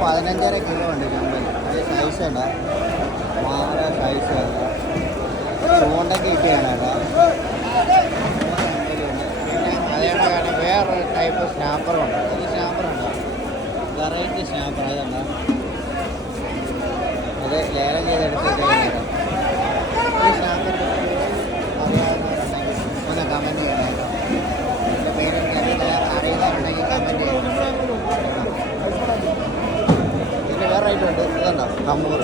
പതിനഞ്ചര kilo ഉണ്ട് ചെമ്പൻ അത് size ഉണ്ട് മാറ സൈസ് ഉണ്ട് ചൂണ്ടയ്ക്ക് കിട്ടിയാണ് കേട്ടോ. പിന്നെ കാരണം വേറൊരു ടൈപ്പ് സ്നാപ്പറുണ്ട് ഈ സ്നാപ്പറുണ്ട് വെറൈറ്റി സ്നാപ്പർ അതുണ്ട് അത് ലേലം ചെയ്തെടുത്തിട്ട് ഈ സ്നാപ്പർ അറിയാവുന്നവരുണ്ടെങ്കിൽ ഒന്ന് കമന്റ് ചെയ്യണേ എന്റെ പേര് അറിയില്ല അറിയുന്നവരുണ്ടെങ്കിൽ കമന്റ് ചെയ്യണം. ഐറ്റം ഇതുണ്ടോ? ചെമ്പലും